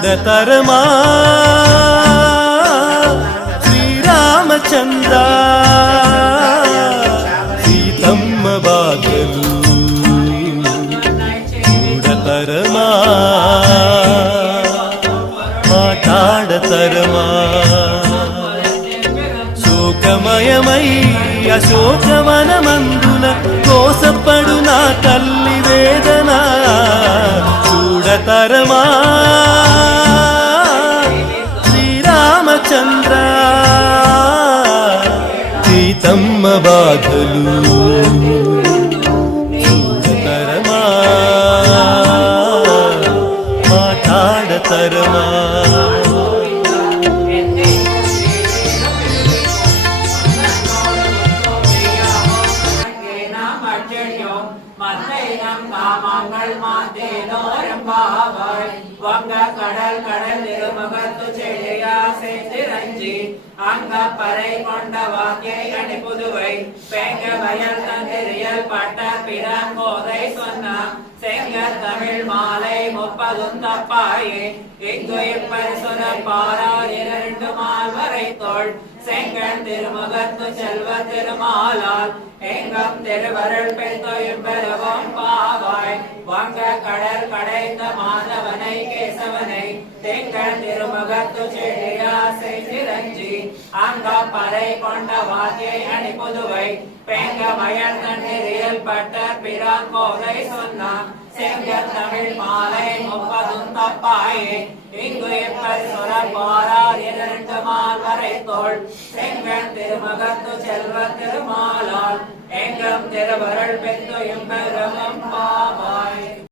చూడతరమా శ్రీరామచంద్ర సీతమ్మ బాధలు చూడతరమా మాట్లాడతరమా శోకమయమై అశోకవనమందున కోసపడు నా తల్లి వేదన చూడతరమా శ్రీరామచంద్ర సీతమ్మ బాధలు చూడతరమా మాట్లాడతరమా வங்க கடல் கடல் திருமுகத்து செழியாசை திரஞ்சி அங்க பறை கொண்ட வாக்கியை அணி புதுவை பெங்க வயல் தந்திரியல் பட்ட பிறங்கோதை சொன்ன செங்க தமிழ் மாலை 30 தப்பாயே இங்கு இப்பரிசுர பாரார் 2 மால்வரை தோள் செங்கன் திருமுகத்து செல்வ திருமாலால் எங்கம் திருவருள் பெற்றோயும் பெறவும் பாவாய் வங்க கடல் கடைந்த மாதவனை கேசவனை தெங்கள் திருமுகத்து செழியாசை திரஞ்சி அங்க பறை கொண்ட வாத்தியை அணி புதுவை பெங்க மயல் தண்ணீரில் பட்ட பிறங்கோதை சொன்னான் செங்க தமிழ் மாலை 30 தப்பாயே இங்கு எப்பரிசுர பாரார் 2 மால்வரை தோள் செங்கன் திருமுகத்து செல்வ திருமாலால் எங்கம் திருவருள் பெற்றோயும் பெறவும் பாவாய்.